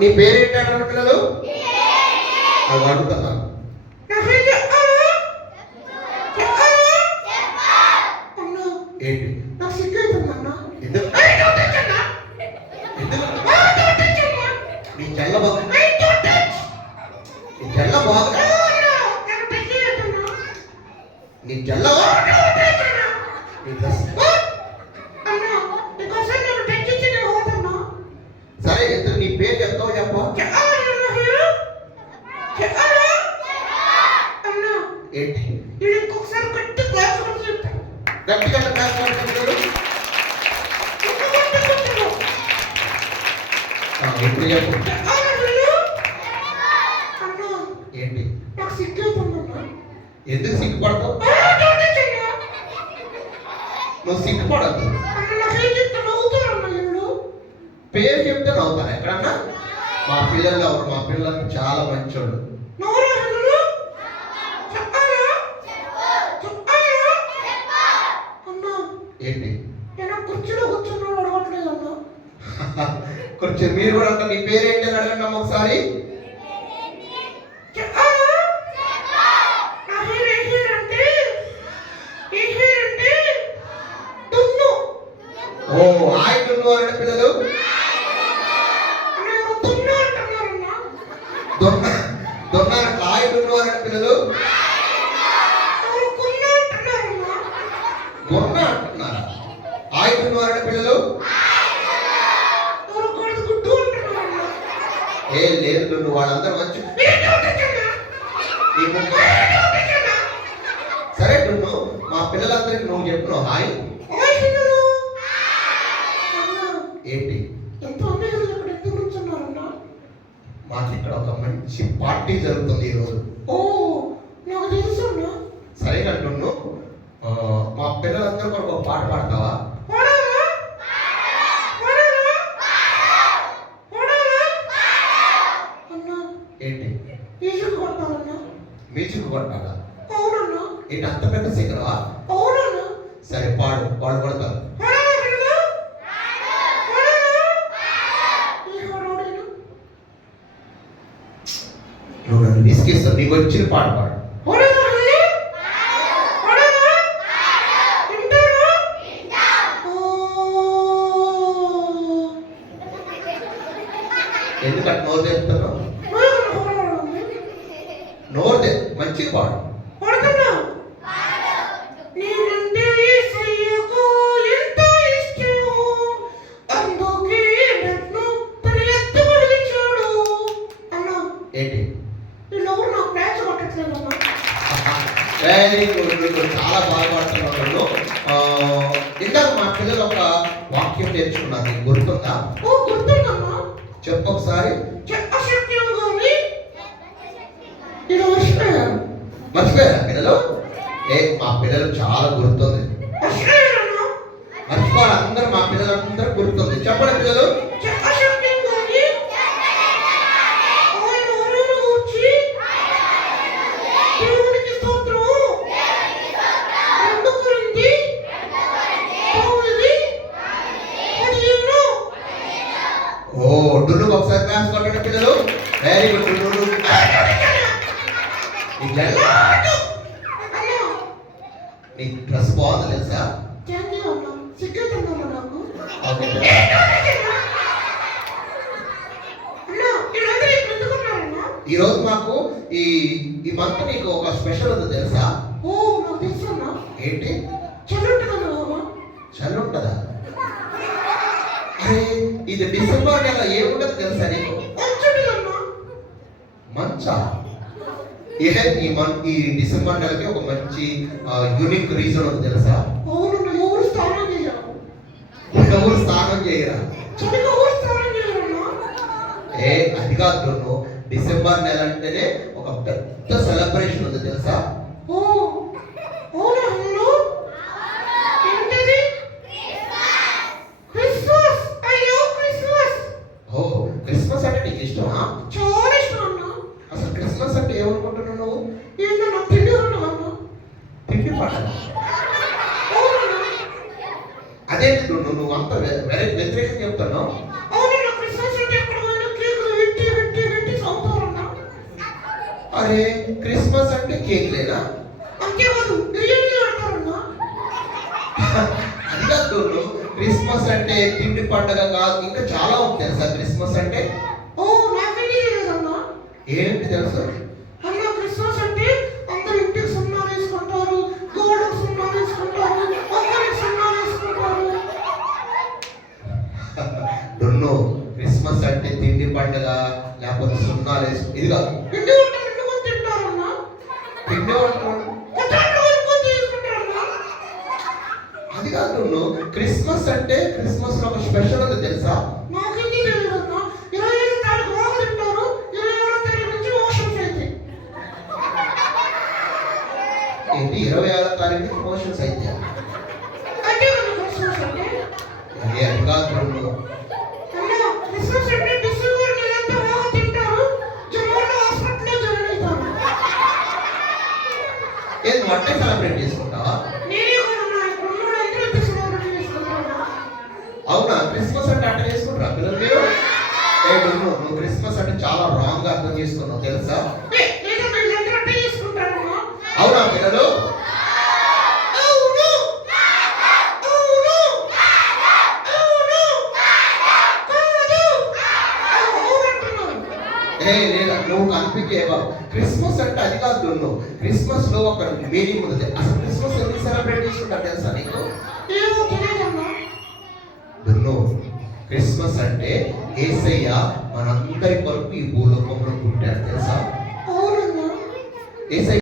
నీ పేరేంటి అన్నారు పిల్లలు? అది అడుగుతున్నాను. ఏంటి? ఎందుకు? నీ చెల్ల బాగు నీ చెల్ల బాగు నీ చెల్ల నీ డ్రెస్ సరే ఎందుకు నీ పేరు చెప్తావు చెప్ప. ఏంటి? గట్టిగా ఎప్పుడు చెప్పు. ఏంటి? ఎందుకు సిగ్గుపడతావు? నువ్వు సిగ్గుపడద్దు. పేరు చెప్తే నవ్వుతాను. ఎక్కడన్నా మా పిల్లలు ఎవరు? మా పిల్లలు చాలా మంచోళ్ళు. ఏంటి? కొంచెం మీరు కూడా అంట. నీ పేరేంటి అని అడగండి అమ్మ ఒకసారి. ఓ హాయ్ డున్ను అనండి పిల్లలు. దొన్నారంట. హాయ్ డున్ను అనండి పిల్లలు. గొన్న అంటున్నారా? హాయ్ డున్ను అనండి పిల్లలు. ఏ లేదు డున్ను, వాళ్ళందరూ మంచి. సరే డున్ను, మా పిల్లలందరికీ నువ్వు చెప్పు హాయ్. ఏంటి? మాకు ఇక్కడ ఒక మంచి పార్టీ జరుగుతుంది ఈరోజు. సరే అంటున్ను, మా పిల్లలందరూ కూడా ఒక పాట పాడతావా? ఏంటి? మ్యూజిక్ కొట్టాలా? ఏంటి అంత పెద్ద సింగరవా? సరే పాడు. పాడు పడతాను. నువ్వు నన్ను విసిగిస్తావు. నీకు వచ్చిన పాట పాడు. ఎందుకంటే నోరు తెస్తున్నావు? నోరు తె మంచిగా పాడు. ఏంటి? Very good. చాలా బాగా పాడుతున్నాను. ఇందాక మా పిల్లలు ఒక వాక్యం నేర్చుకున్నారు. నీకు గుర్తుందా? చెప్పు ఒకసారి. మర్చిపోయారా పిల్లలు? మా పిల్లలు చాలా గుర్తుంది. మర్చిపోవాలి అందరూ. మా పిల్లలందరూ గుర్తుంది. చెప్పండి పిల్లలు. డున్నుకు ఒకసారి క్లాస్ కొట్టండి పిల్లలు. వెరీ గుడ్ డున్ను. నీ డ్రెస్ బాగుంది తెలుసా? ఈరోజు మాకు ఈ మంత్ నీకు ఒక స్పెషల్ ఉంది తెలుసా? ఏంటి? చలి ఉంటుందా? అరే ఇది డిసెంబర్ నెల ఏముంటది తెలుసా నీకు? మంచా? ఈ డిసెంబర్ నెలకి ఒక మంచి యూనిక్ రీజన్ ఉంది తెలుసా? ఎవరు స్నానం చేయరా? అది కాదు. డిసెంబర్ నెల అంటేనే ఒక పెద్ద సెలబ్రేషన్ ఉంది తెలుసా? క్రిస్మస్ అంటే నీకు ఇష్టమా? చాలా ఇష్టం. అసలు క్రిస్మస్ అంటే ఏమనుకుంటున్నావు నువ్వు? తిండి పాట. అదే నువ్వు అంత వ్యతిరేకంగా చెప్తున్నావు. కేక్ లేనా? అంతేకాదు బిర్యానీ పెడతారన్నా. అది కాదు డొన్ను. క్రిస్మస్ అంటే తిండి పండగ కాదు, ఇంకా చాలా ఉంది తెలుసా క్రిస్మస్ అంటే? ఓ నాకేంటి తెలియదన్నా. ఏంటి తెలుసు? అన్న క్రిస్మస్ అంటే అందరు ఇంటికి సున్నాలు వేసుకుంటారు, గోడకు సున్నాలు వేసుకుంటారు, ఒకరికి సున్నాలు వేసుకుంటారు. డొన్ను, క్రిస్మస్ అంటే తిండి పండగ లేకపోతే సున్నాలు వేసు ఇది కాదు. పిండి వంటలు వండుకొని తింటారన్నా. పిండి వంటలు కొత్తలు వండుకొని తీసుకుంటారన్నా. అది కాదు డొన్ను. క్రిస్మస్ అంటే క్రిస్మస్ లో ఒక స్పెషల్ ఉంది తెలుసా? నాకేంటి తెలియదన్నా. 25వ తారీఖు బాగా తింటారు, 27వ తారీఖు నుంచి మోషన్స్ అయితే. ఏంటి 26వ తారీఖు మోషన్స్ అయితే? అంటే కదా క్రిస్మస్ అంటే. అది కాదు డొన్ను. అన్నా క్రిస్మస్ అంటే డిసెంబర్ నెలంతా బాగా తింటారు, జనవరిలో హాస్పిటల్లో జాయిన్ అవుతారు. ఏది వంట సెలబ్రేట్ చేసుకుంటావా? నేనే కాదన్నా, ఇక్కడ ఉన్న అందరూ ఇంత సెలబ్రేట్ చేసుకుంటారు. అవునా? క్రిస్మస్ అంటే అట్లా చేసుకుంటారా పిల్లలు మీరు? ఏ డొన్ను, నువ్వు క్రిస్మస్ అంటే చాలా రాంగ్ గా అర్థం చేసుకున్నావు తెలుసా? లేదా వీళ్ళందరూ అట్టే చేసుకుంటారన్నా. అవునా పిల్లలు? అవును అవును అవును కాదు అవునంటున్నాను. లేదా నువ్వు కన్ఫ్యూజ్ చేయబావు. క్రిస్మస్ అంటే అది కాదు డొన్ను. క్రిస్మస్ లో ఒక మీనింగ్ ఉంది. అసలు క్రిస్మస్ ఎందుకు సెలబ్రేట్ చేసుకుంటారు తెలుసా నీకు? ఏమో తెలియదన్నా. డొన్ను, క్రిస్మస్ అంటే యేసయ్య మనందరి కొరకు ఈ భూలోకంలో పుట్టాడు తెలుసా? అవునన్నా. యేసయ్య